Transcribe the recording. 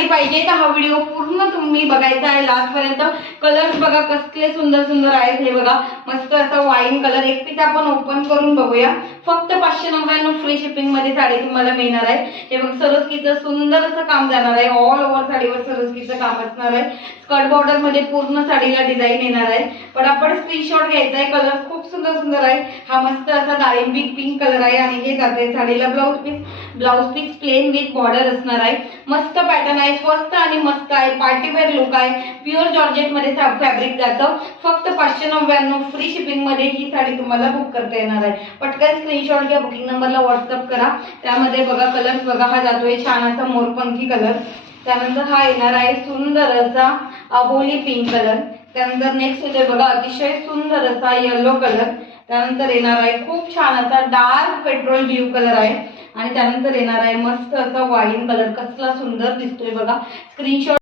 साडी पाहिजे. तर हा व्हिडिओ पूर्ण तुम्ही बघायचा आहे. लास्ट पर्यंत कलर्स बघा कसले सुंदर सुंदर आहेत हे बघा. मस्त असा वाईन कलर एक पीस आपण ओपन करून बघूया. फक्त पाचशे नव्याण्णव फ्री शिपिंगमध्ये साडी तुम्हाला मिळणार आहे. हे बघ सरस्कीचं सुंदर असं काम जाणार आहे. ऑल ओव्हर साडीवर सरस्कीचं काम असणार आहे. स्कर्ट बॉर्डरमध्ये पूर्ण साडीला डिझाईन येणार आहे. पण आपण स्क्रीनशॉट घ्यायचा आहे. कलर खूप सुंदर सुंदर आहे. हा मस्त असा डाळिंबिक पिंक कलर आहे आणि हे जाते साडीला blouse piece blouse piece plain with border असणार आहे. मस्त पॅटर्न आहे. स्वस्त आणि मस्त आहे. पार्टीवेअर लुक आहे. प्युअर जॉर्जेटमध्ये फॅब्रिक जातं. फक्त पाचशे नव्याण्णव फ्री शिपिंगमध्ये ही साडी तुम्हाला बुक करता येणार आहे. पटकन स्क्रीनशॉट घ्या. बुकिंग नंबरला व्हॉट्सअप करा. त्यामध्ये बघा कलर बघा. हा जातोय छान असा मोरपंखी कलर त्यानंतर हा येणार आहे सुंदर असा अबोली पिंक कलर त्यानंतर नेक्स्ट येते बघा अतिशय सुंदर असा येलो कलर त्यानंतर येणार आहे खूप छान असा डार्क पेट्रोल ब्ल्यू कलर आहे. आणि त्यानंतर येणार आहे मस्त असा वाईन कलर कसला सुंदर दिसतोय बघा. स्क्रीनशॉट